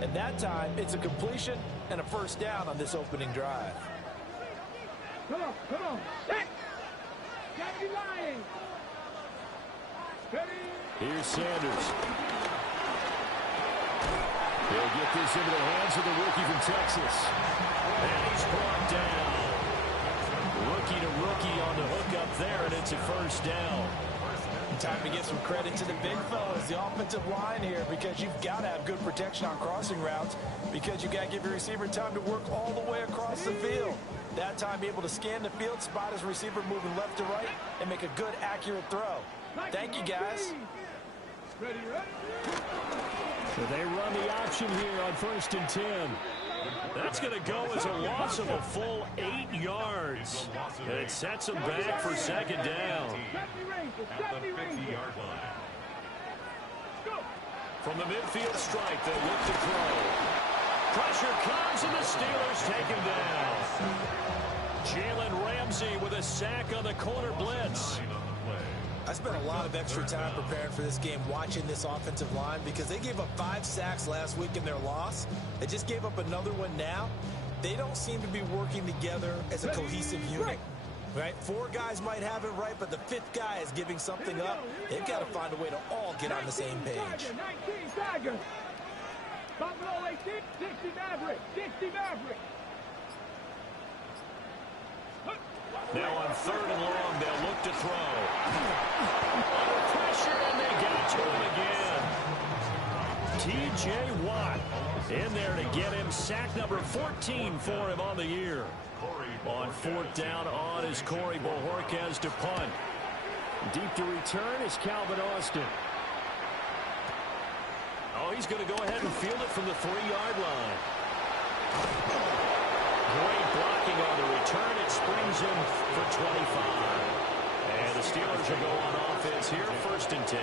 And that time, it's a completion and a first down on this opening drive. Come on. Set. Gotta be lying. Ready. Here's Sanders. They'll get this into the hands of the rookie from Texas. And he's brought down. Rookie to rookie on the hook up there, and it's a first down. Time to give some credit to the big fellas, the offensive line here, because you've got to have good protection on crossing routes, because you got to give your receiver time to work all the way across the field. That time, be able to scan the field, spot his receiver moving left to right, and make a good, accurate throw. Thank you, guys. So they run the option here on 1st and 10. That's going to go as a loss of a full 8 yards. And it sets them back for second down. From the midfield strike, they look to throw. Pressure comes, and the Steelers take him down. Jalen Ramsey with a sack on the corner blitz. I spent a lot of extra time preparing for this game watching this offensive line because they gave up 5 sacks last week in their loss. They just gave up another one now. They don't seem to be working together as a cohesive unit. Right? 4 guys might have it right, but the 5th guy is giving something up. They've got to find a way to all get on the same page. 19 Tiger. Buffalo 18, 60 Maverick. 60 Maverick. Now on 3rd and long, they'll look to throw. Under pressure, and they get to him again. T.J. Watt in there to get him sack number 14 for him on the year. On 4th down on is Corey Bojorquez to punt. Deep to return is Calvin Austin. Oh, he's going to go ahead and field it from the 3-yard line. Great blocking on the return. It springs him for 25. And the Steelers will go on offense here, 1st and 10.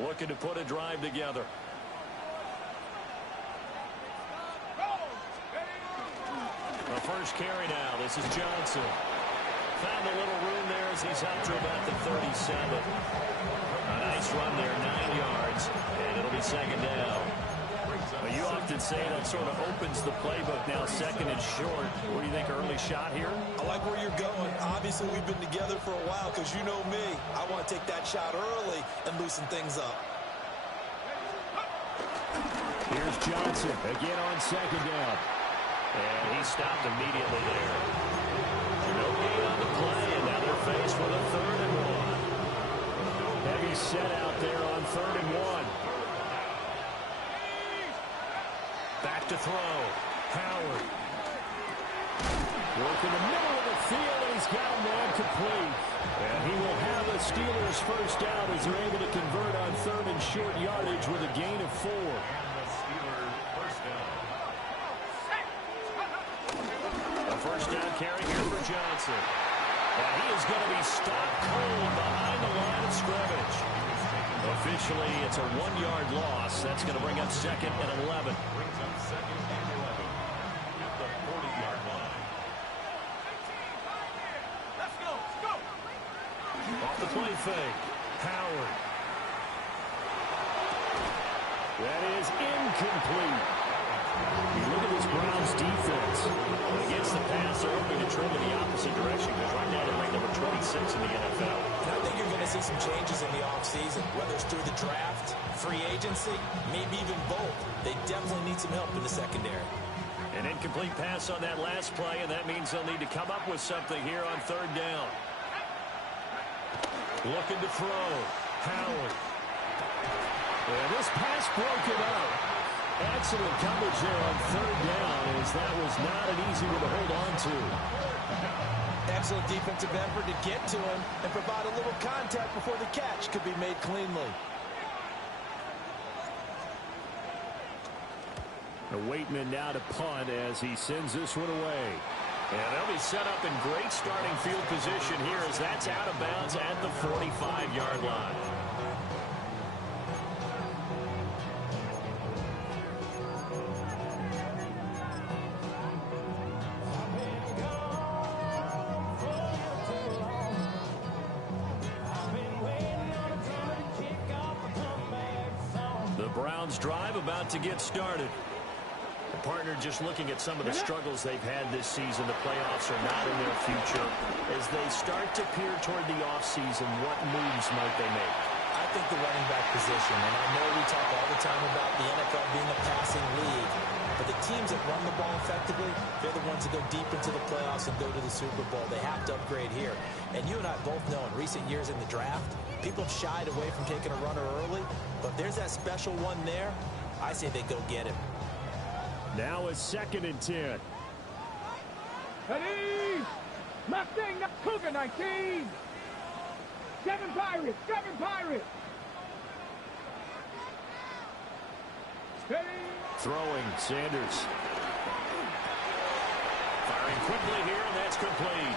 Looking to put a drive together. The first carry now. This is Johnson. Found a little room there as he's up to about the 37. A nice run there, 9 yards, and it'll be second down. Well, you often say that sort of opens the playbook now, 2nd and short. What do you think, early shot here? I like where you're going. Obviously, we've been together for a while because you know me. I want to take that shot early and loosen things up. Here's Johnson again on 2nd down. And he stopped immediately there. No gain on the play, and now they're faced with a 3rd and 1. Heavy set out there on 3rd and 1. Back to throw. Howard. Work in the middle of the field, and he's got him there complete. And he will have the Steelers first down as they're able to convert on 3rd and short yardage with a gain of 4. A first down carry here for Johnson. And he is going to be stopped cold behind the line of scrimmage. Officially, it's a 1-yard loss. That's going to bring up 2nd and 11. Off the play fake. Howard. That is incomplete. You look at this Browns defense. Against the pass, they're hoping to trend in the opposite direction because right now they're ranked number 26 in the NFL. And I think you're going to see some changes in the offseason, whether it's through the draft, free agency, maybe even both. They definitely need some help in the secondary. An incomplete pass on that last play, and that means they'll need to come up with something here on 3rd down. Looking to throw. Howard. And this pass broken up. Excellent coverage there on 3rd down, as that was not an easy one to hold on to. Excellent defensive effort to get to him and provide a little contact before the catch could be made cleanly. The Waitman now to punt as he sends this one away. And they'll be set up in great starting field position here as that's out of bounds at the 45-yard line. Browns drive about to get started. The partner, just looking at some of the struggles they've had this season, the playoffs are not in their future. As they start to peer toward the offseason, what moves might they make? I think the running back position, and I know we talk all the time about the NFL being a passing league, but the teams that run the ball effectively, they're the ones that go deep into the playoffs and go to the Super Bowl. They have to upgrade here. And you and I both know in recent years in the draft, people have shied away from taking a runner early, but if there's that special one there, I say they go get him. Now a 2nd and 10. Ready? Mustang, Cougar 19. 7 Pirates, 7 Pirates. Ready? Throwing, Sanders. Firing quickly here, and that's complete.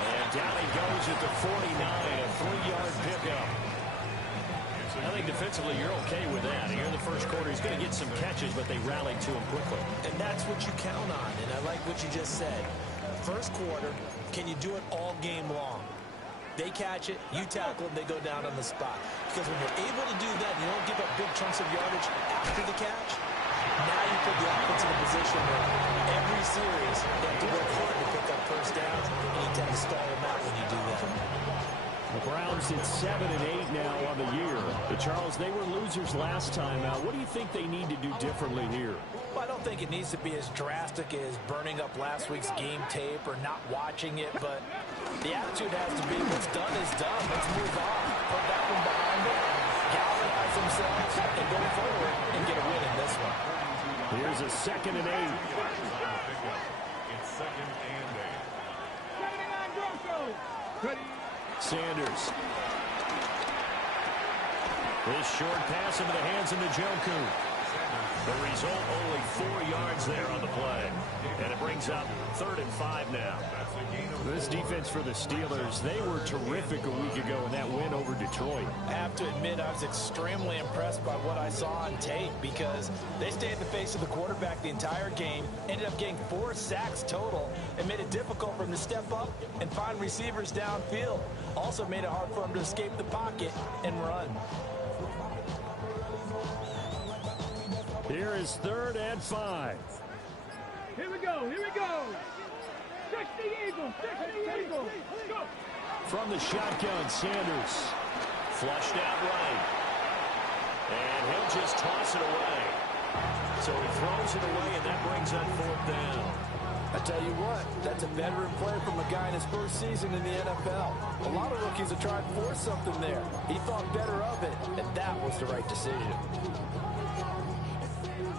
And down he goes at the 49, a 3-yard pickup. I think defensively you're okay with that. Here in the first quarter, he's going to get some catches, but they rallied to him quickly. And that's what you count on, and I like what you just said. First quarter, can you do it all game long? They catch it, you tackle them, they go down on the spot. Because when you're able to do that, you don't give up big chunks of yardage after the catch. Now you put the offense in a position where every series they have to work hard to pick up first downs, and you tend to stall them out when you do that. The Browns at 7 and 8 now on the year. But Charles, they were losers last time out. What do you think they need to do differently here? Well, I don't think it needs to be as drastic as burning up last week's game tape or not watching it, but the attitude has to be what's done is done. Let's move on. Put that one behind it, galvanize themselves, and go forward and get a win in this one. Here's a 2nd and 8. It's 2nd and 8. 79 Grosso. Ready? Sanders. This short pass into the hands of Njoku. The result, only 4 yards there on the play. And it brings up 3rd and 5 now. This defense for the Steelers, they were terrific a week ago in that win over Detroit. I have to admit, I was extremely impressed by what I saw on tape because they stayed in the face of the quarterback the entire game, ended up getting 4 sacks total, and made it difficult for him to step up and find receivers downfield. Also made it hard for him to escape the pocket and run. Here is 3rd and 5. Here we go, here we go. 60 Eagles, 60 Eagles. Go. From the shotgun, Sanders. Flushed out right. And he'll just toss it away. So he throws it away, and that brings up 4th down. I tell you what, that's a veteran play from a guy in his first season in the NFL. A lot of rookies have tried to force something there. He thought better of it, and that was the right decision.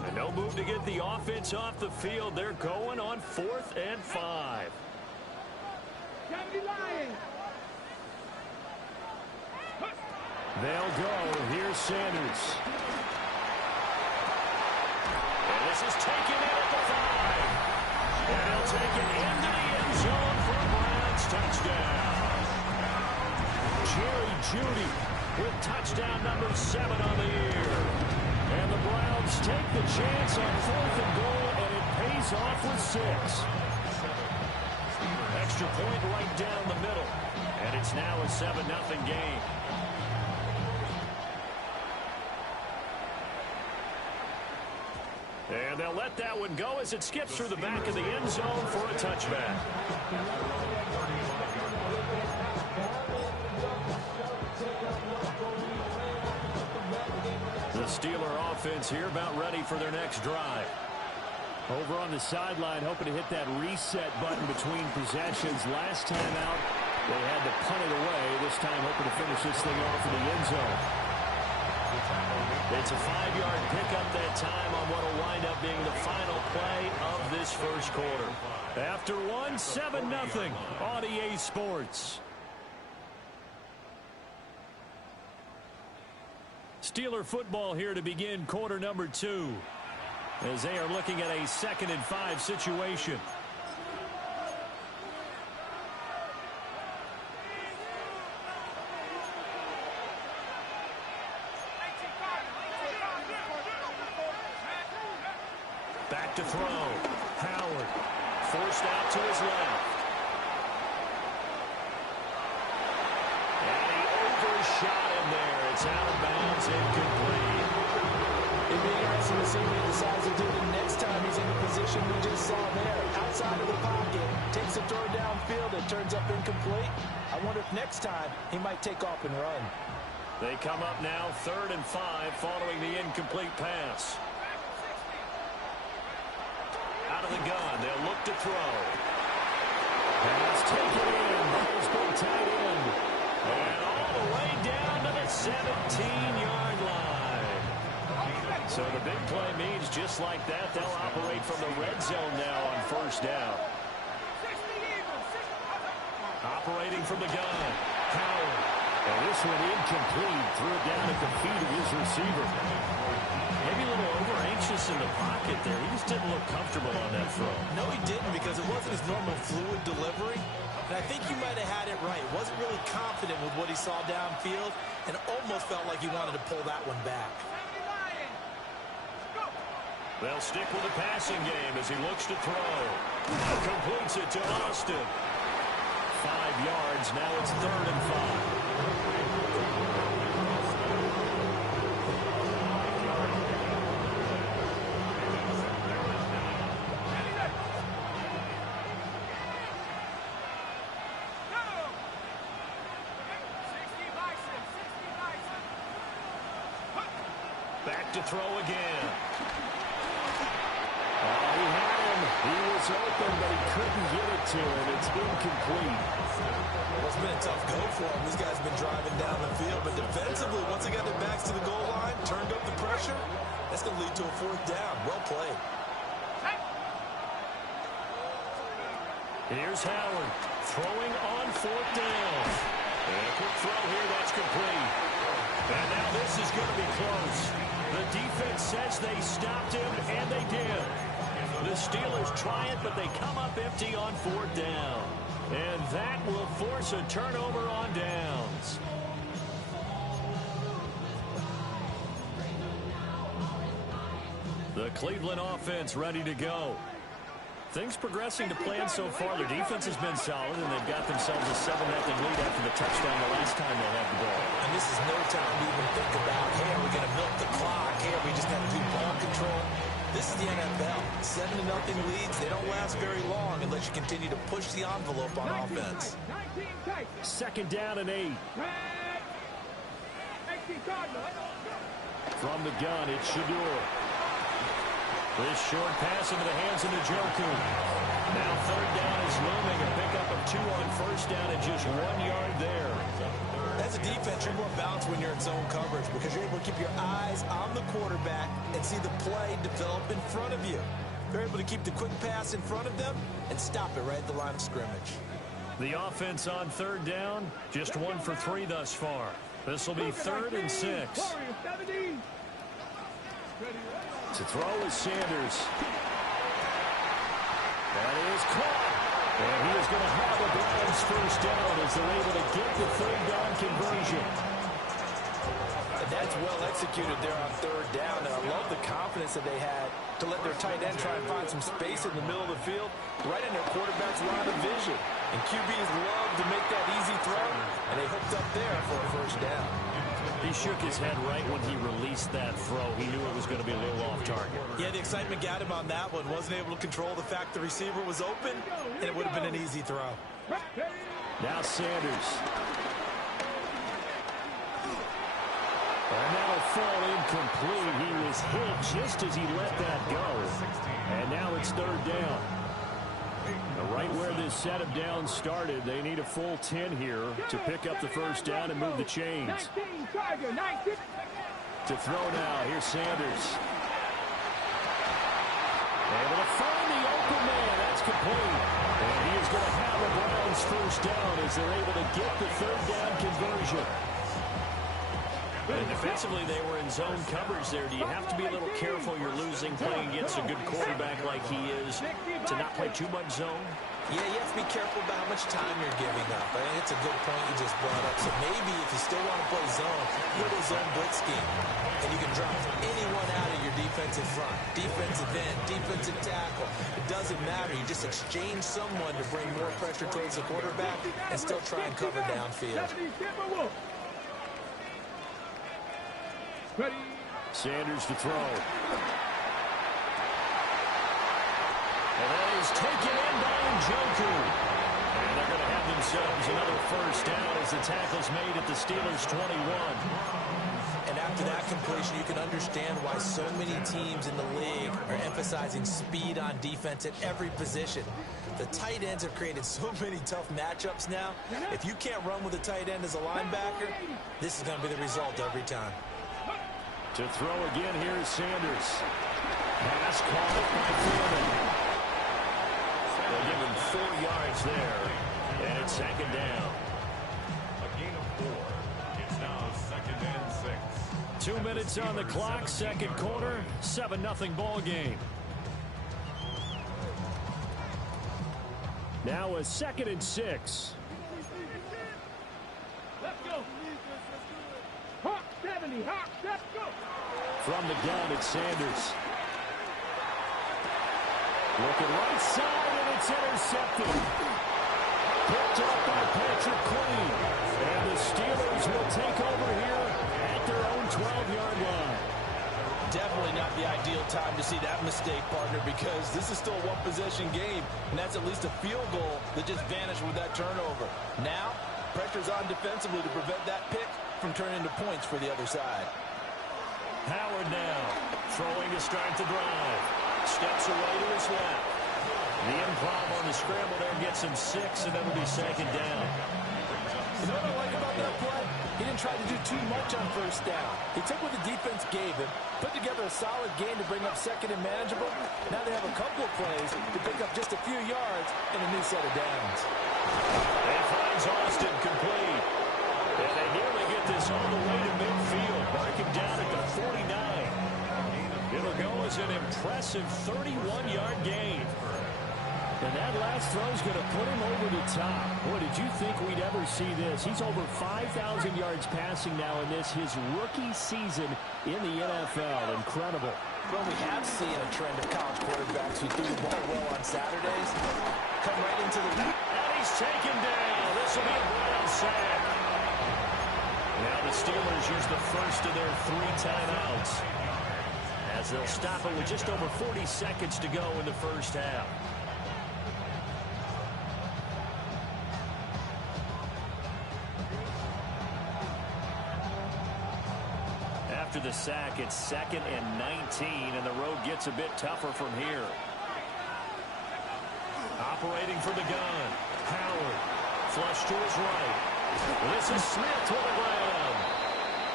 And no move to get the offense off the field. They're going on 4th and 5. 70 Lions. They'll go. Here's Sanders. And this is taken in at the 5. And he'll take it into the end zone for a Browns touchdown. Jerry Jeudy with touchdown number 7 on the year. And the Browns take the chance on 4th and goal, and it pays off with 6. Extra point right down the middle. And it's now a 7-0 game. And they'll let that one go as it skips through the back of the end zone for a touchback. The Steeler offense here about ready for their next drive. Over on the sideline, hoping to hit that reset button between possessions. Last time out, they had to punt it away. This time, hoping to finish this thing off in the end zone. It's a 5-yard pickup that time on what will wind up being the final play of this first quarter. After one, 7-0 on EA Sports. Steeler football here to begin quarter number 2. As they are looking at a 2nd and 5 situation. Back to throw. Howard forced out to his left. And he overshot him there. It's out of bounds, incomplete. interesting to see what he decides to do the next time he's in the position we just saw there. Outside of the pocket, takes a throw downfield, it turns up incomplete. I wonder if next time he might take off and run. They come up now 3rd and 5 following the incomplete pass. Out of the gun, they'll look to throw. Pass taken in by his big tight end. And all the way down to the 17-yard line. So the big play means just like that, they'll operate from the red zone now on 1st down. Operating from the gun. Howard. And this one incomplete. Threw it down at the feet of his receiver. Maybe a little over-anxious in the pocket there. He just didn't look comfortable on that throw. No, he didn't, because it wasn't his normal fluid delivery. And I think you might have had it right. Wasn't really confident with what he saw downfield and almost felt like he wanted to pull that one back. They'll stick with the passing game as he looks to throw. Completes it to Austin. 5 yards. Now it's 3rd and 5. Back to throw again. Oh, he had him. He was open, but he couldn't get it to him. It's incomplete. Well, it's been a tough go for him. These guys have been driving down the field, but defensively, once they got their backs to the goal line, turned up the pressure, that's going to lead to a 4th down. Well played. Here's Howard throwing on 4th down. And a quick throw here, that's complete. And now this is going to be close. The defense says they stopped him, and they did. The Steelers try it, but they come up empty on 4th down. And that will force a turnover on downs. The Cleveland offense ready to go. Things progressing to plan so far. Their defense has been solid, and they've got themselves a 7-0 lead after the touchdown the last time they had the ball. And this is no time to even think about, hey, are we going to milk the clock? Hey, are we just going to do ball control? This is the NFL. 7-0 leads, they don't last very long unless you continue to push the envelope on offense. 2nd down and 8. From the gun, it's Shador. This short pass into the hands of Njoku. Now 3rd down is looming. A pickup of 2 on 1st down and just 1 yard there. As a defense, you're more balanced when you're in zone coverage because you're able to keep your eyes on the quarterback and see the play develop in front of you. They're able to keep the quick pass in front of them and stop it right at the line of scrimmage. The offense on 3rd down, just 1 for 3 thus far. This will be 3rd and 6. To throw is Sanders. That is caught. And he is going to have the Browns 1st down as they're able to get the 3rd down conversion. And that's well executed there on 3rd down. And I love the confidence that they had to let their tight end try and find some space in the middle of the field, right in their quarterback's line of vision. And QBs love to make that easy throw, and they hooked up there for a 1st down. He shook his head right when he released that throw. He knew it was going to be a little off target. Yeah, the excitement got him on that one. Wasn't able to control the fact the receiver was open, and it would have been an easy throw. Now Sanders. And that'll fall incomplete. He was hit just as he let that go. And now it's 3rd down. Right where this set of downs started, they need a full 10 here to pick up the 1st down and move the chains. To throw now, here's Sanders. Able to find the open man, that's complete. And he is going to have the Browns 1st down as they're able to get the 3rd down conversion. And defensively, they were in zone coverage there. Do you have to be a little careful you're losing playing against a good quarterback like he is to not play too much zone? Yeah, you have to be careful about how much time you're giving up. I think it's a good point you just brought up. So maybe if you still want to play zone, you go to zone blitz scheme. And you can drop anyone out of your defensive front. Defensive end, defensive tackle. It doesn't matter. You just exchange someone to bring more pressure towards the quarterback and still try and cover downfield. Ready. Sanders to throw. And that is taken in by Njoku. And they're going to have themselves another first down as the tackle's made at the Steelers' 21. And after that completion, you can understand why so many teams in the league are emphasizing speed on defense at every position. The tight ends have created so many tough matchups now. If you can't run with a tight end as a linebacker, this is going to be the result every time. To throw again, here is Sanders. Pass caught by Foreman. They'll give him 4 yards there, and it's second down. A gain of 4. It's now 2nd and 6. 2 minutes on the clock, second quarter, 7-0 ball game. Now a 2nd and 6. Let's go. Hawk 70. Hawk, let's go. From the gun, it's Sanders. Looking right side, and it's intercepted. Picked up by Patrick Queen. And the Steelers will take over here at their own 12-yard line. Definitely not the ideal time to see that mistake, partner, because this is still a one-possession game, and that's at least a field goal that just vanished with that turnover. Now, pressure's on defensively to prevent that pick from turning into points for the other side. Howard now throwing to start the drive. Steps away to his left. The improv on the scramble there gets him 6, and that'll be second down. You know what I like about that play? He didn't try to do too much on first down. He took what the defense gave him, put together a solid game to bring up second and manageable. Now they have a couple of plays to pick up just a few yards and a new set of downs. And finds Austin complete. And they nearly get this all the way to midfield. Mark him down at the 49. It'll go as an impressive 31-yard gain. And that last throw is going to put him over the top. Boy, did you think we'd ever see this? He's over 5,000 yards passing now in this, his rookie season in the NFL. Incredible. Well, we have seen a trend of college quarterbacks who threw the ball well on Saturdays come right into the... And he's taken down. This will be a Brown sack. Now the Steelers use the first of their 3 timeouts, as they'll stop it with just over 40 seconds to go in the first half. After the sack, it's 2nd and 19, and the road gets a bit tougher from here. Operating from the gun, Howard, flush to his right. This is Smith to the ground.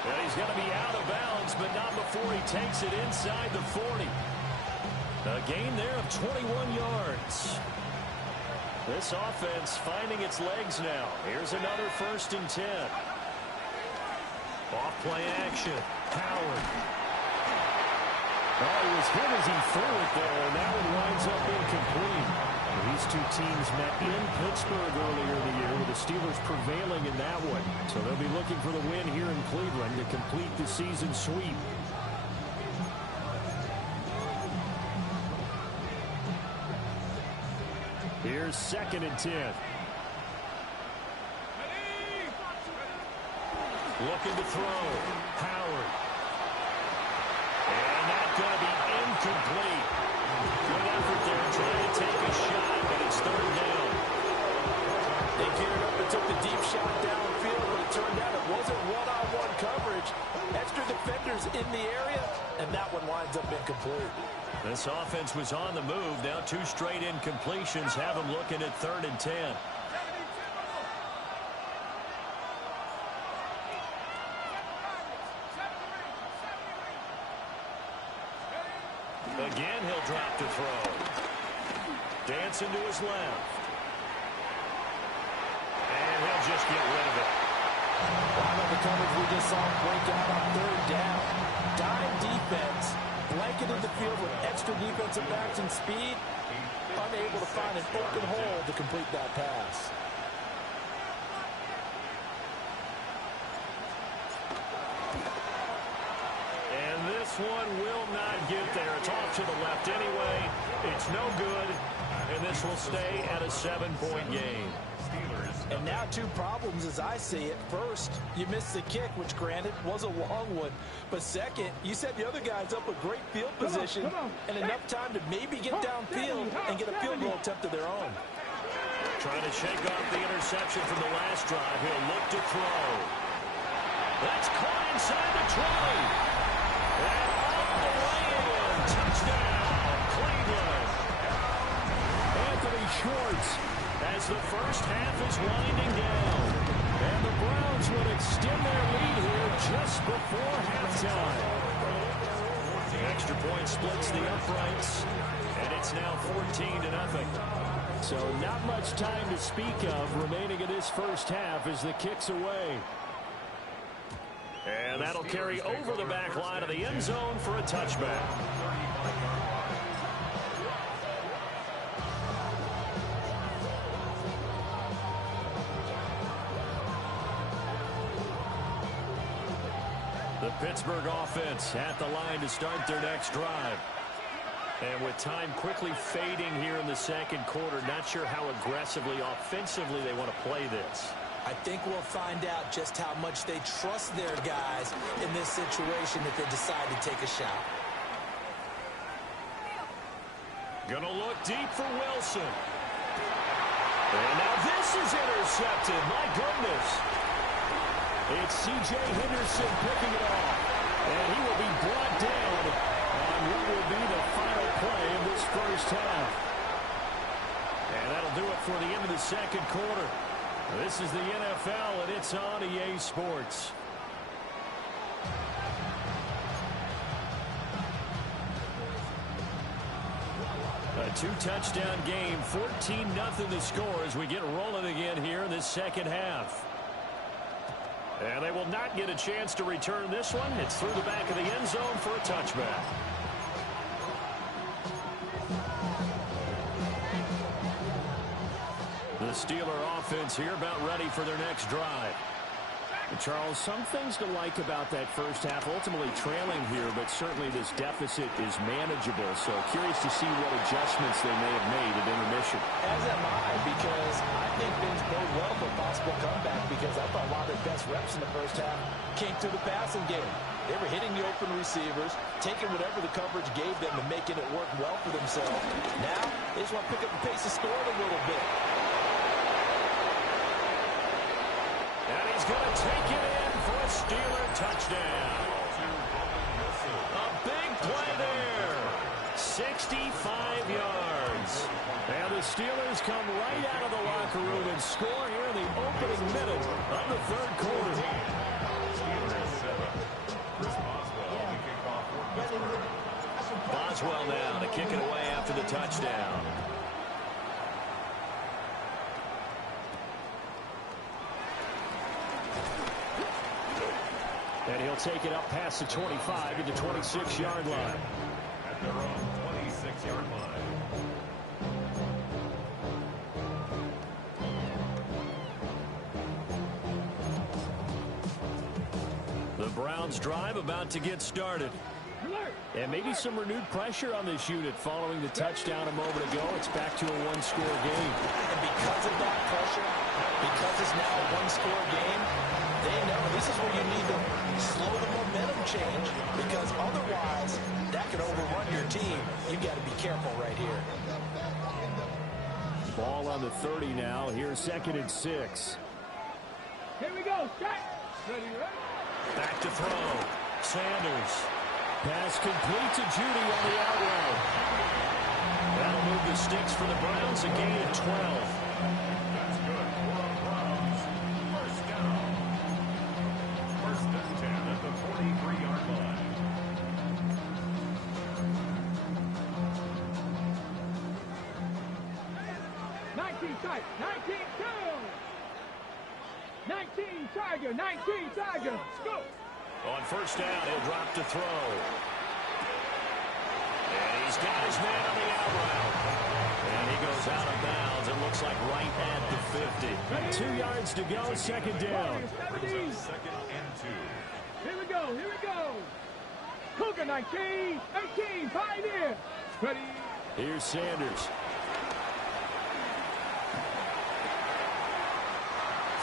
And he's going to be out of bounds, but not before he takes it inside the 40. A gain there of 21 yards. This offense finding its legs now. Here's another 1st and 10. Off play action. Howard. Oh, he was hit as he threw it there, and that one winds up incomplete. These two teams met in Pittsburgh earlier in the year, with the Steelers prevailing in that one. So they'll be looking for the win here in Cleveland to complete the season sweep. Here's 2nd and 10. Looking to throw. Howard. And that's going to be incomplete. Good effort there trying to take a shot, but it's 3rd down. They geared up and took the deep shot downfield, but it turned out it wasn't one-on-one coverage. Extra defenders in the area, and that one winds up incomplete. This offense was on the move. Now 2 straight incompletions have them looking at 3rd and 10. Again, he'll drop to throw. Dancing to his left. And he'll just get rid of it. Wow, the coverage we just saw break out on 3rd down. Dime defense, blanketed the field with extra defensive backs and speed, unable to find an open hole to complete that pass. This one will not get there. It's off to the left anyway. It's no good, and this will stay at a 7-point game. Steelers And now two problems as I see it. First, you missed the kick, which granted was a long one. But second, you set the other guys up with great field position and enough time to maybe get downfield and get a field goal attempt of their own. Trying to shake off the interception from the last drive. He'll look to throw. That's caught inside the 20. And all the way in. Touchdown, Cleveland. Anthony Schwartz as the first half is winding down. And the Browns would extend their lead here just before halftime. The extra point splits the uprights, and it's now 14-0. So not much time to speak of remaining in this first half as the kick's away. And that'll carry over the back line of the end zone for a touchback. The Pittsburgh offense at the line to start their next drive. And with time quickly fading here in the second quarter, not sure how aggressively, offensively they want to play this. I think we'll find out just how much they trust their guys in this situation if they decide to take a shot. Gonna look deep for Wilson. And now this is intercepted. My goodness. It's C.J. Henderson picking it off. And he will be brought down on what will be the final play of this first half. And that'll do it for the end of the second quarter. This is the NFL, and it's on EA Sports. A two-touchdown game, 14-0 the score as we get rolling again here in this second half. And they will not get a chance to return this one. It's through the back of the end zone for a touchback. The Steeler offense here about ready for their next drive. Charles, some things to like about that first half. Ultimately trailing here, but certainly this deficit is manageable. So curious to see what adjustments they may have made at intermission. As am I, because I think things bode well for a possible comeback, because I thought a lot of their best reps in the first half came through the passing game. They were hitting the open receivers, taking whatever the coverage gave them and making it work well for themselves. Now, they just want to pick up the pace and score it a little bit. And he's going to take it in for a Steeler touchdown. A big play there. 65 yards. And the Steelers come right out of the locker room and score here in the opening minute of the third quarter. Boswell now to kick it away after the touchdown. And he'll take it up past the 25 to the 26-yard line. At their own 26-yard line. The Browns drive about to get started. And maybe some renewed pressure on this unit following the touchdown a moment ago. It's back to a one-score game. And because of that pressure, because it's now a one-score game, they know this is where you need to slow the momentum change, because otherwise that could overrun your team. You've got to be careful right here. Ball on the 30 now. Here's 2nd and 6. Here we go. Shot. Ready, ready. Back to throw. Sanders. Pass complete to Judy on the out route. That'll move the sticks for the Browns, a gain of 12. That's good for the Browns. First down. First and 10 at the 43-yard line. Tiger, 19 Tiger, 19 Tiger. Let's go. On first down, he'll drop to throw. And he's got his man on the out route. And he goes out of bounds. It looks like right at the 50. 2 yards to go, 2nd down. Second and 2. Here we go, here we go. Cougar 19, 18, Pioneer. Ready. Here's Sanders.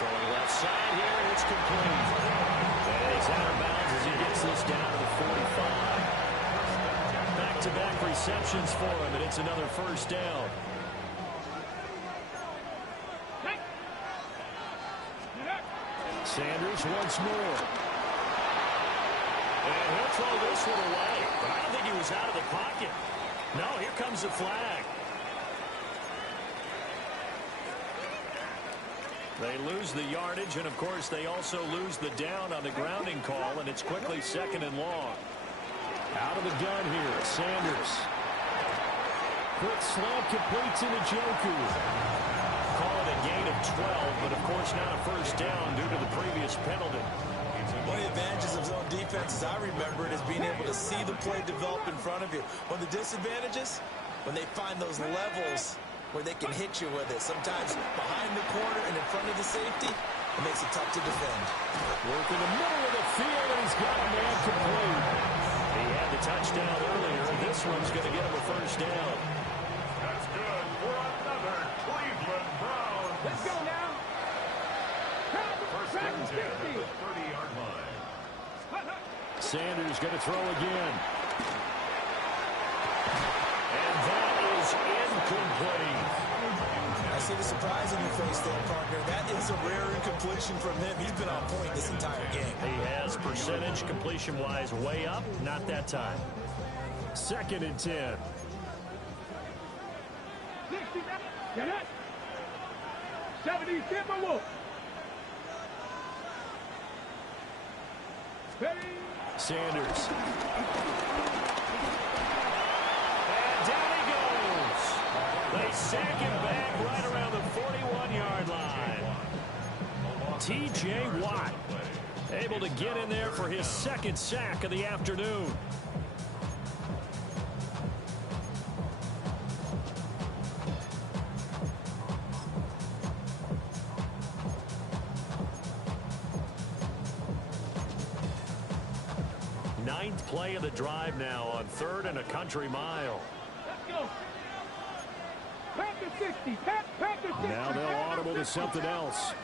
Throwing left side here, and it's complete. And he's out of bounds as he gets this down to the 45. Back-to-back receptions for him, and it's another first down. Sanders once more. And he'll throw this one away, but I don't think he was out of the pocket. No, here comes the flag. They lose the yardage, and of course they also lose the down on the grounding call, and it's quickly 2nd and long. Out of the gun here, Sanders. Quick slant completes into Joku. Call it a gain of 12, but of course not a first down due to the previous penalty. One of the advantages of zone defense, as I remember it, is being able to see the play develop in front of you. One of the disadvantages, when they find those levels where they can hit you with it. Sometimes behind the corner and in front of the safety, it makes it tough to defend. Work in the middle of the field, and he's got a man complete. He had the touchdown earlier. This one's going to get him a first down. That's good for another Cleveland Browns. Let's go now. First and 10 at the 30-yard line. Sanders going to throw again. And that is incomplete. I see the surprise in your face there, partner. That is a rare incompletion from him. He's been on point this entire game. He has percentage completion-wise way up. Not that time. 2nd and 10. 60 back. Get it. 70 Timberwolves. Ready. Sanders. And down he goes. They sack him back right around the 41-yard line. T.J. Watt able to get in there for his 2nd sack of the afternoon. Ninth play of the drive now on 3rd and a country mile. Let's go. Panther 60. Panther 60. Now they'll audible to something else.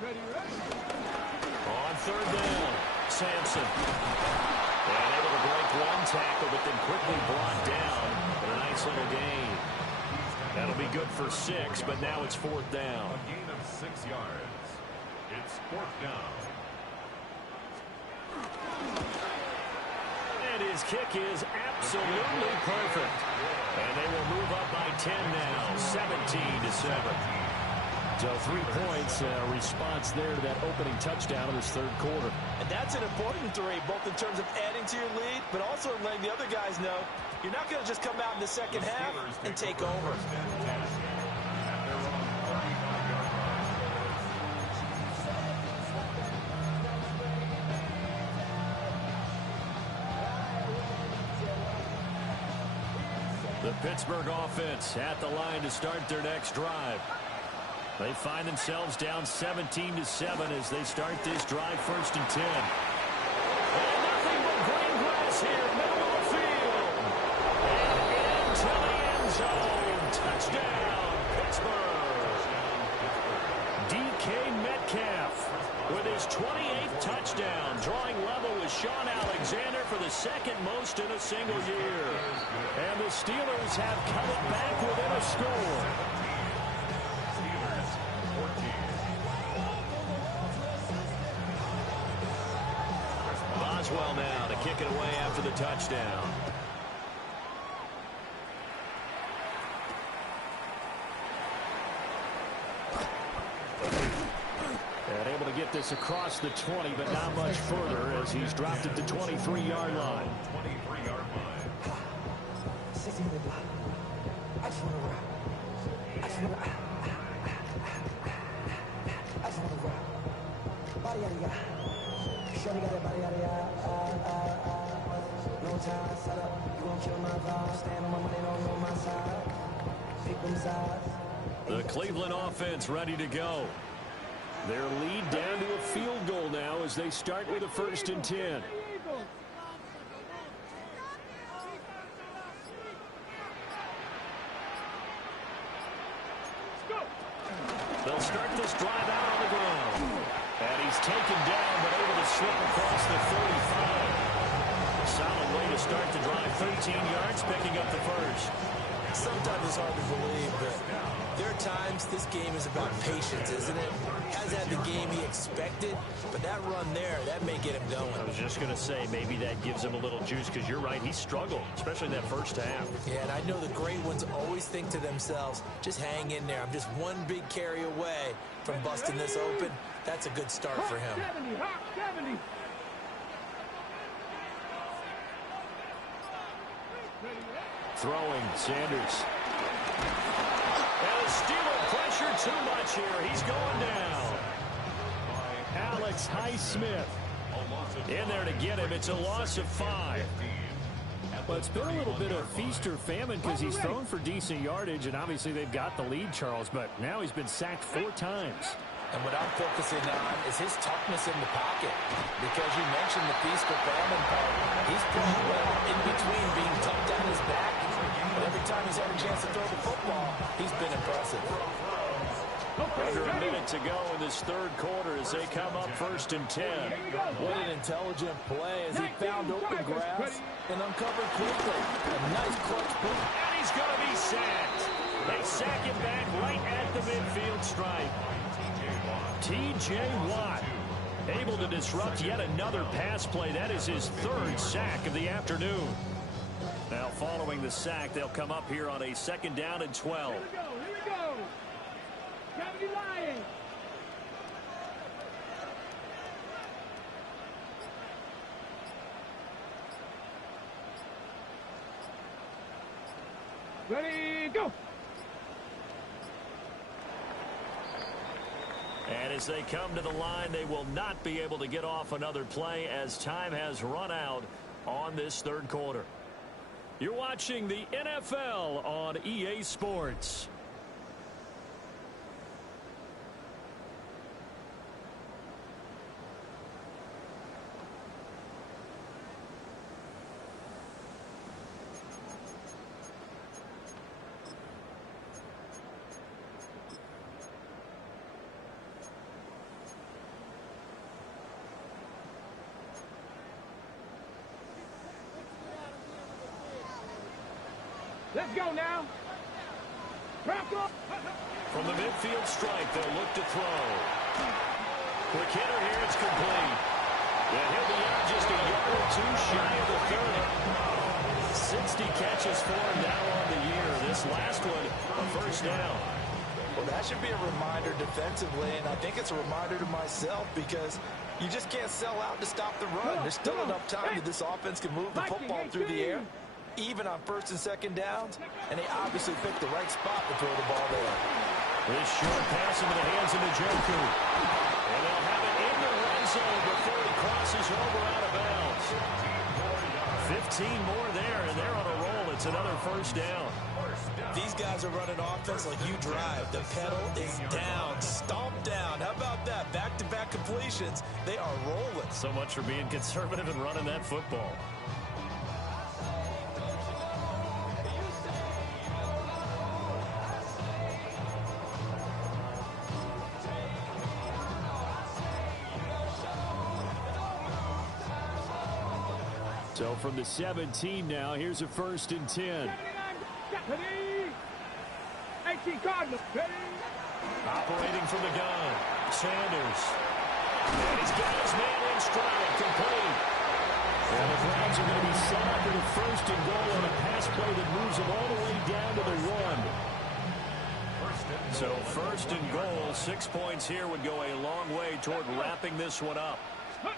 Ready, ready. On 3rd down, Sampson. And able to break one tackle, but then quickly brought down. And a nice little gain. That'll be good for 6, but now it's 4th down. A gain of 6 yards. It's 4th down. And his kick is absolutely perfect. And they will move up by 10 now, 17-7. So 3 points, response there to that opening touchdown in this 3rd quarter. And that's an important 3, both in terms of adding to your lead, but also in letting the other guys know you're not going to just come out in the second half and take over. The Pittsburgh offense at the line to start their next drive. They find themselves down 17-7 as they start this drive, 1st and 10. And nothing but green grass here, middle of the field. And into the end zone. Touchdown, Pittsburgh. DK Metcalf with his 28th touchdown, drawing level with Sean Alexander for the 2nd most in a single year. And the Steelers have come it back within a score. Boswell now to kick it away after the touchdown. And able to get this across the 20, but not much further as he's dropped it to 23-yard line. 23-yard line. The Cleveland offense ready to go. Their lead down to a field goal now as they start with a 1st and 10. start this drive out on the ground. And he's taken down, but able to slip across the 35. A solid way to start the drive. 13 yards, picking up the first. Sometimes it's hard to believe, but there are times this game is about patience, isn't it? Hasn't had the game he expected, but that run there, that may get him going. I was just going to say, maybe that gives him a little juice, because you're right, he struggled, especially in that first half. Yeah, and I know the great ones always think to themselves, just hang in there. I'm just one big carry away from busting this open. That's a good start for him. 70, hot 70. Throwing, Sanders. And the Steeler pressure too much here. He's going down. Alex Highsmith In there to get him. It's a loss of 5. Well, it's been a little bit of feast or famine because he's thrown for decent yardage, and obviously they've got the lead, Charles, but now he's been sacked 4 times. And what I'm focusing on is his toughness in the pocket. Because you mentioned the feast or famine part. He's playing well in between being tucked down his back. But every time he's had a chance to throw the football, he's been impressive. Under a minute to go in this third quarter as they come up 1st and 10. What an intelligent play as he found open grass and uncovered quickly. A nice clutch boot. And he's going to be sacked. They sack him back right at the midfield stripe. T.J. Watt able to disrupt yet another pass play. That is his 3rd sack of the afternoon. Now following the sack, they'll come up here on a 2nd down and 12. Here we go. 70 Lions. Ready, go. And as they come to the line, they will not be able to get off another play as time has run out on this 3rd quarter. You're watching the NFL on EA Sports. Let's go now. From the midfield stripe, they'll look to throw. Quick hitter here, it's complete. Yeah, he'll be out just a yard or 2 shy of the 30. 60 catches for him now on the year. This last one, a 1st down. Well, that should be a reminder defensively, and I think it's a reminder to myself because you just can't sell out to stop the run. There's still enough time that this offense can move the football through the air, even on 1st and 2nd downs, and they obviously picked the right spot to throw the ball there. This short pass into the hands of Njoku. And they'll have it in the red zone before he crosses over out of bounds. 15 more there, and they're on a roll. It's another 1st down. These guys are running offense like you drive. The pedal is down, stomped down. How about that? Back-to-back completions. They are rolling. So much for being conservative and running that football. So from the 17 now, here's a 1st and 10. 18 Cardinals. Operating from the gun, Sanders. And he's got his man in stride, complete. And the Browns are going to be set up in a 1st and goal on a pass play that moves them all the way down to the 1. So 1st and goal, 6 points here would go a long way toward wrapping this one up. Got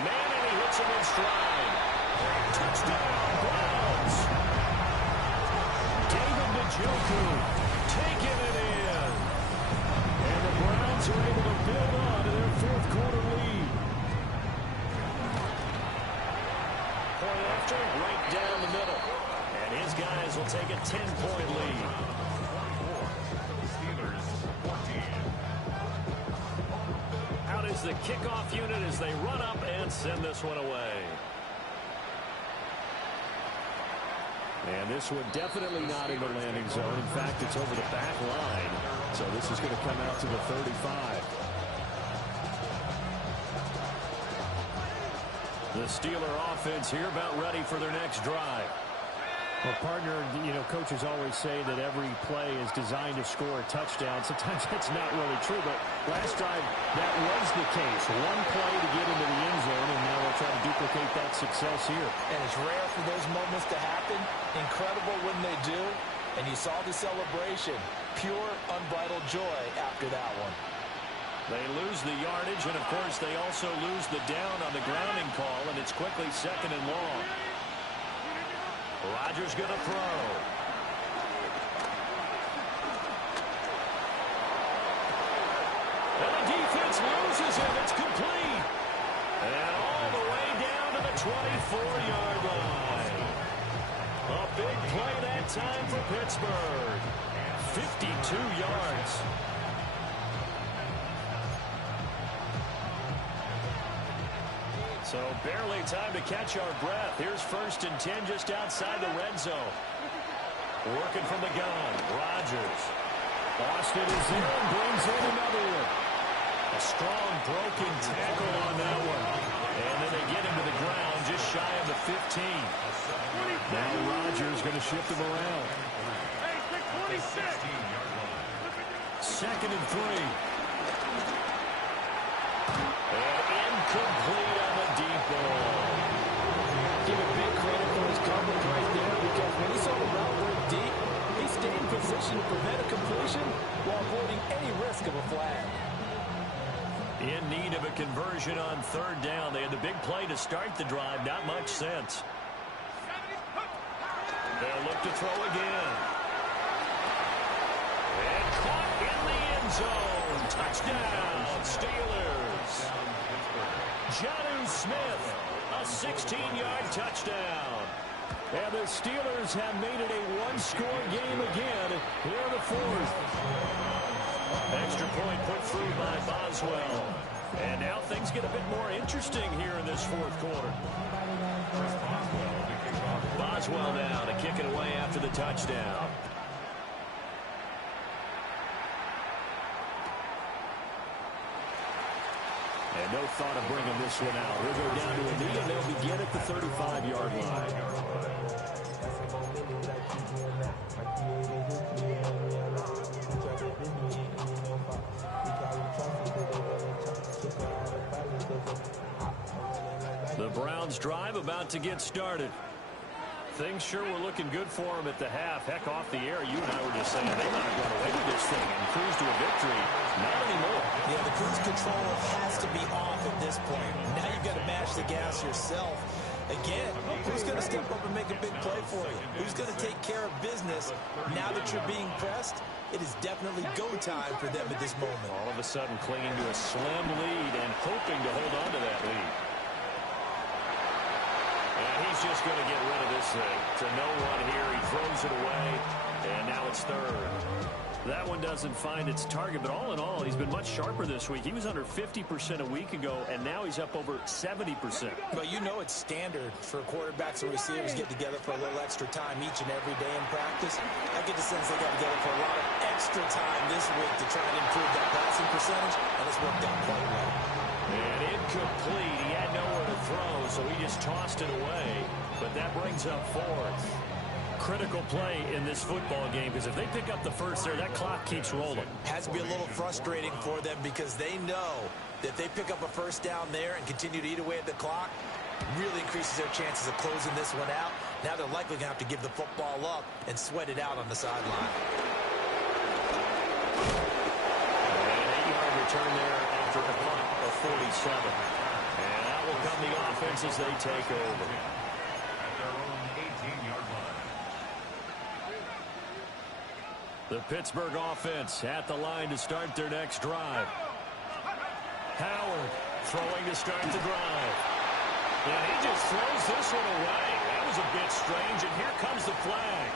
a man and he hits him in stride. Touchdown, Browns. David Njoku taking it in. And the Browns are able to build on to their 4th quarter lead. Point after, right down the middle. And his guys will take a 10-point lead. Out is the kickoff unit as they run up and send this one away. And this one definitely not in the landing zone. In fact, it's over the back line. So this is going to come out to the 35. The Steeler offense here about ready for their next drive. Well, partner, you know, coaches always say that every play is designed to score a touchdown. Sometimes that's not really true, but last drive, that was the case. One play to get into the end zone, and now they'll try to duplicate that success here. And it's rare for those moments to happen. Incredible when they do. And you saw the celebration. Pure, unbridled joy after that one. They lose the yardage, and, of course, they also lose the down on the grounding call, and it's quickly 2nd and long. Rodgers going to throw. And the defense loses him. It's complete. And all the way down to the 24-yard line. A big play that time for Pittsburgh. 52 yards. So barely time to catch our breath. Here's 1st and 10 just outside the red zone. Working from the gun. Rodgers. Austin is in and brings in another one. A strong broken tackle on that one. And then they get him to the ground just shy of the 15. Now Rodgers going to shift him around. 2nd and 3. Incomplete on the deep ball. Give a big credit for his coverage right there, because when he saw the route work deep, he stayed in position to prevent a completion while avoiding any risk of a flag. In need of a conversion on 3rd down. They had the big play to start the drive. Not much sense. They'll look to throw again. And caught in the end zone. Touchdown, Steelers. Jonnu Smith, a 16-yard touchdown. And the Steelers have made it a one-score game again here in the 4th. Extra point put through by Boswell. And now things get a bit more interesting here in this 4th quarter. Boswell now to kick it away after the touchdown. And no thought of bringing this one out. He'll go down to a knee, and they'll begin at the 35-yard line. The Browns drive about to get started. Things sure were looking good for them at the half. Heck, off the air, you and I were just saying they might run away with this thing and cruise to a victory. Not anymore. Yeah, the cruise control has to be off at this point. Now you've got to mash the gas yourself. Again, who's going to step up and make a big play for you? Who's going to take care of business now that you're being pressed? It is definitely go time for them at this moment. All of a sudden clinging to a slim lead and hoping to hold on to that lead. And he's just going to get rid of this thing. To no one here. He throws it away. And now it's 3rd. That one doesn't find its target, but all in all, he's been much sharper this week. He was under 50% a week ago, and now he's up over 70%. But you know it's standard for quarterbacks and receivers get together for a little extra time each and every day in practice. I get the sense they got together for a lot of extra time this week to try and improve that passing percentage, and it's worked out quite well. And incomplete. He had nowhere to throw, so he just tossed it away. But that brings up 4th. Critical play in this football game, because if they pick up the first there, that clock keeps rolling. Has to be a little frustrating for them, because they know that if they pick up a first down there and continue to eat away at the clock, really increases their chances of closing this one out. Now they're likely going to have to give the football up and sweat it out on the sideline. An 8-yard return there after a punt of 47. And that will come the offense as they take over. The Pittsburgh offense at the line to start their next drive. Howard throwing to start the drive. And he just throws this one away. That was a bit strange, and here comes the flag.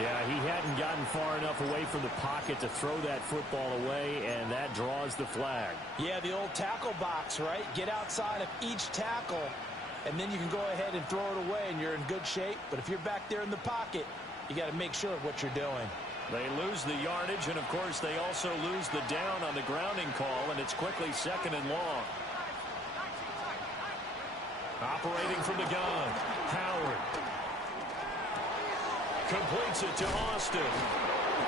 Yeah, he hadn't gotten far enough away from the pocket to throw that football away, and that draws the flag. Yeah, the old tackle box, right? Get outside of each tackle and then you can go ahead and throw it away, and you're in good shape. But if you're back there in the pocket, you got to make sure of what you're doing. They lose the yardage, and, of course, they also lose the down on the grounding call, and it's quickly 2nd and long. Operating from the gun, Howard. Completes it to Austin.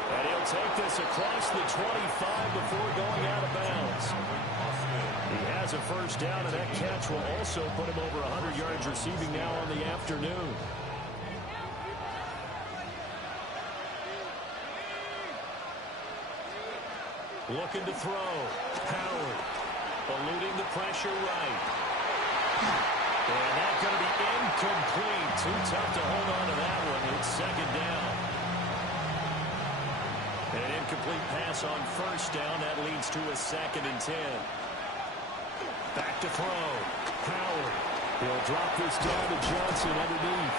And he'll take this across the 25 before going out of bounds. He has a first down, and that catch will also put him over 100 yards receiving now on the afternoon. Looking to throw. Howard eluding the pressure right. And that's going to be incomplete. Too tough to hold on to that one. It's 2nd down. An incomplete pass on first down. That leads to a 2nd and 10. Back to throw. Howard. He'll drop this down to Johnson underneath.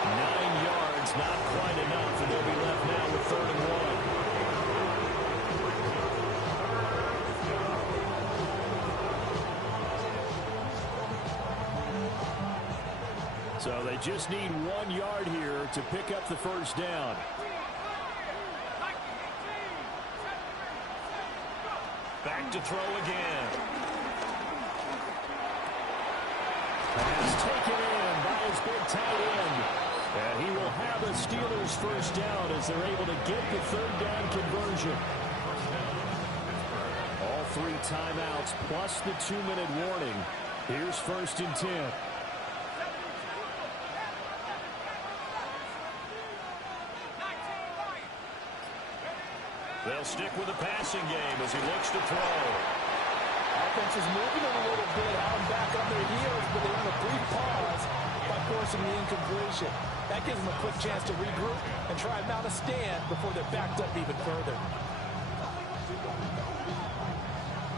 9 yards, not quite enough, and they'll be left now with 3rd and 1. So they just need 1 yard here to pick up the first down. Back to throw again. Pass taken in by his big tight end. And he will have a Steelers first down as they're able to get the 3rd down conversion. All 3 timeouts plus the 2-minute warning. Here's 1st and 10. They'll stick with the passing game as he looks to throw. Offense is moving a little bit, out and back on their heels, but they have a brief pause by forcing the incompletion. That gives them a quick chance to regroup and try and mount a stand before they're backed up even further.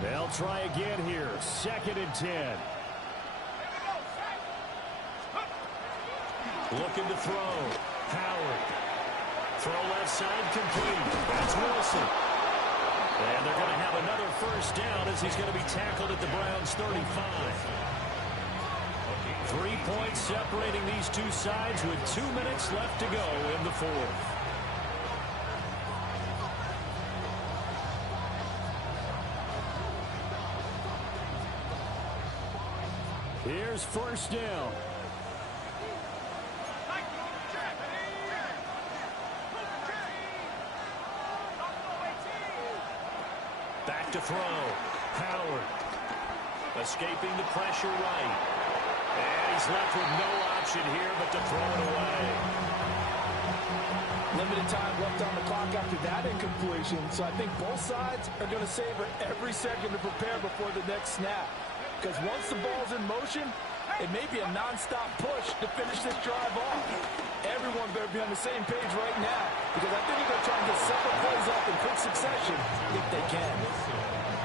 They'll try again here. 2nd and 10. Looking to throw. Howard. Throw left side complete. That's Wilson. And they're going to have another first down as he's going to be tackled at the Browns' 35. 3 points separating these two sides with 2 minutes left to go in the 4th. Here's first down. Back to throw. Howard. Escaping the pressure right. And he's left with no option here but to throw it away. Limited time left on the clock after that incompletion, so I think both sides are going to savor every second to prepare before the next snap. Because once the ball's in motion, it may be a non-stop push to finish this drive off. Everyone better be on the same page right now, because I think they're going to try and get several plays off in quick succession if they can.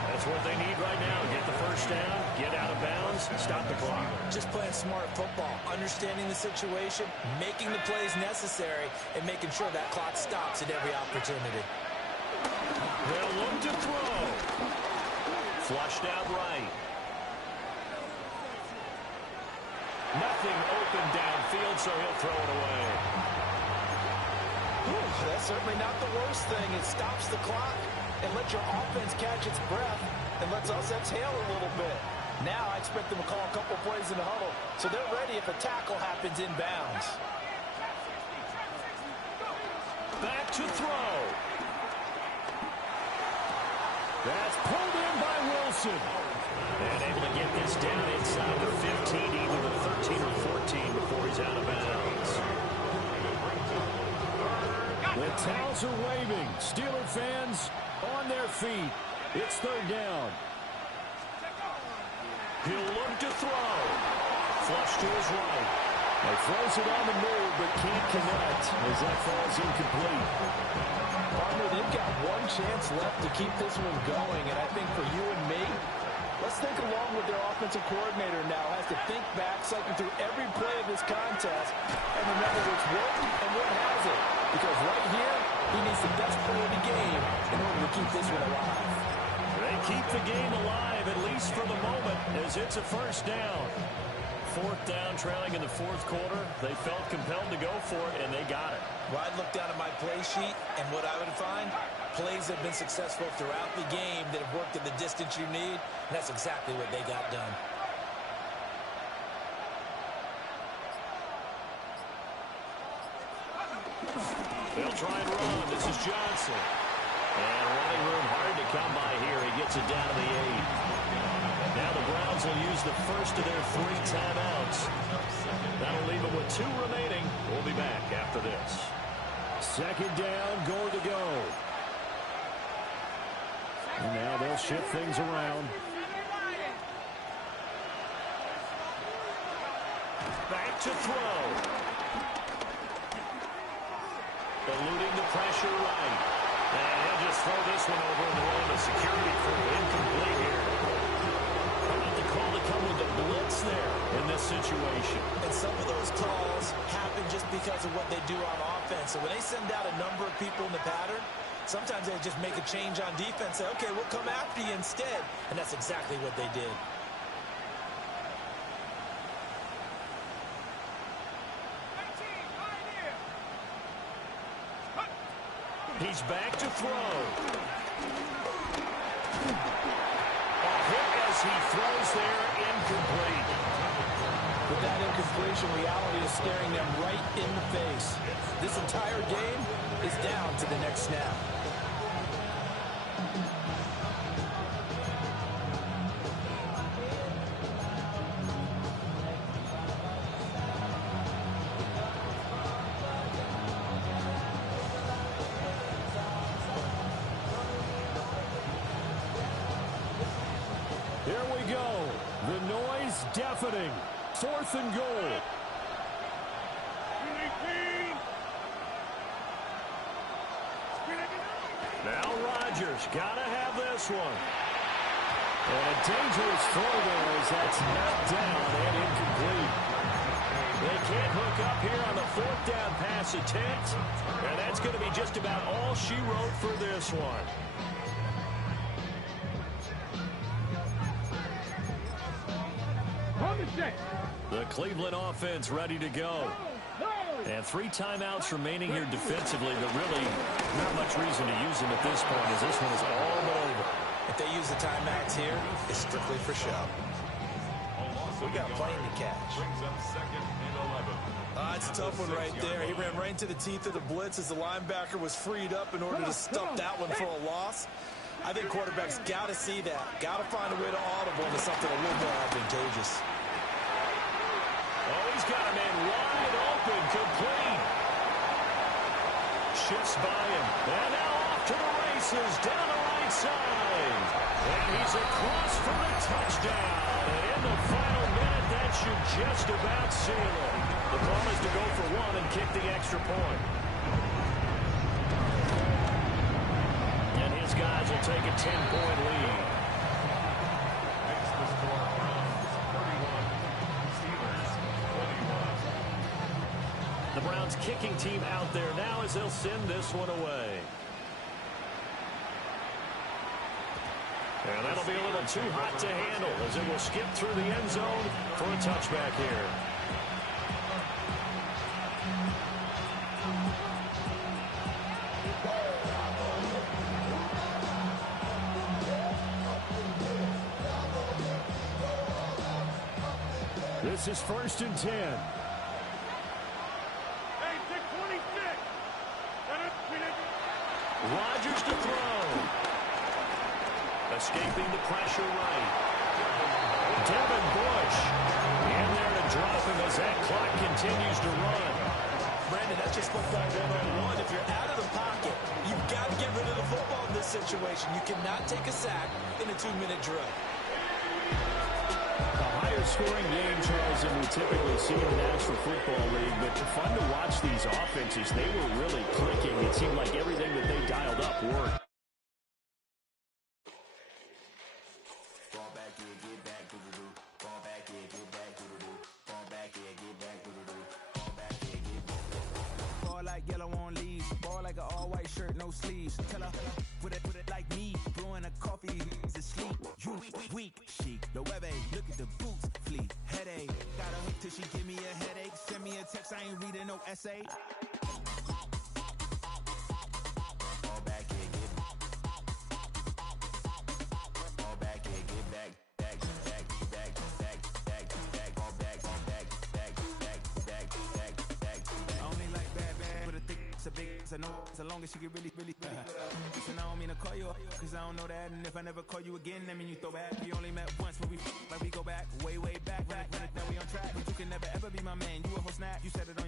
That's what they need right now. Get the first down, get out of bounds, stop the clock. Just playing smart football, understanding the situation, making the plays necessary, and making sure that clock stops at every opportunity. They'll look to throw. Flushed out right. Nothing open downfield, so he'll throw it away. That's certainly not the worst thing. It stops the clock and lets your offense catch its breath and lets us exhale a little bit. Now I expect them to call a couple plays in the huddle, so they're ready if a tackle happens inbounds. Back to throw. That's pulled in by Wilson. And able to get this down inside the 15, either the 13 or 14 before he's out of bounds. The towels are waving. Steeler fans on their feet. It's 3rd down. He'll look to throw. Flush to his right. He throws it on the move, but can't connect as that falls incomplete. Partner, they've got one chance left to keep this one going, and I think for you and me, let's think along with their offensive coordinator now has to think back, cycle through every play of this contest, and remember what's worked and what hasn't. Because right here, he needs the best play of the game in order to keep this one alive. They keep the game alive, at least for the moment, as it's a first down. 4th down, trailing in the 4th quarter. They felt compelled to go for it, and they got it. Well, I'd look down at my play sheet, and what I would find, plays that have been successful throughout the game that have worked in the distance you need, and that's exactly what they got done. They'll try and run. This is Johnson. And running room hard to come by here. He gets it down to the 8. Now the Browns will use the first of their 3 timeouts. That'll leave them with 2 remaining. We'll be back after this. 2nd down, goal to go. And now they'll shift things around. Back to throw. Eluding the pressure right. And he'll just throw this one over in the way of the security for incomplete here. How about the call to come with the blitz there in this situation? And some of those calls happen just because of what they do on offense. So when they send out a number of people in the pattern, sometimes they just make a change on defense. Say, okay, we'll come after you instead. And that's exactly what they did. He's back to throw. A hit as he throws there, incomplete. With that incompletion, reality is staring them right in the face. This entire game is down to the next snap. Here we go. The noise deafening. 4th and goal. Now Rodgers got to have this one. And a dangerous throw there as that's knocked down and incomplete. They can't hook up here on the 4th down pass attempt. And that's going to be just about all she wrote for this one. The Cleveland offense ready to go. And 3 timeouts remaining here defensively, but really not much reason to use them at this point as this one is all but over. If they use the timeouts here, it's strictly for show. We got plenty to catch. It's a tough one right there. He ran right into the teeth of the blitz as the linebacker was freed up in order to stuff that one for a loss. I think quarterbacks got to see that. Got to find a way to audible into something a little more advantageous. Oh, he's got a man wide open, complete. Shifts by him. And now off to the races, down the right side. And he's across for a touchdown. And in the final minute, that should just about seal it. The call is to go for 1 and kick the extra point. And his guys will take a 10-point lead. The Browns kicking team out there now as they'll send this one away. And that'll be a little too hot to handle as it will skip through the end zone for a touchback here. This is 1st and 10. Rodgers to throw. Escaping the pressure right. Devin Bush in there to drop him as that clock continues to run. Brandon, that's just football 101. If you're out of the pocket, you've got to get rid of the football in this situation. You cannot take a sack in a 2-minute drill. A higher scoring game, Charles, than we typically see in the National Football League, but fun to watch these offenses. They were really clicking. It seemed like everything that they dialed up worked. Ball like yellow on leaves, ball like an all-white shirt, no sleeves. Tell her, put it like me, blowing a coffee, he's asleep. You weak, chic, the web look at the boots, fleet, headache, got a essay. Fall back and get fall back and get back. I only like bad, but a thick, it's a big, it's a no, so long as she get really. Listen, I don't mean to call you up, cause I don't know that, and if I never call you again, that mean you throw back. We only met once when we like we go back, way back, now we on track, but you can never ever be my man, you a whole snap, you said it on your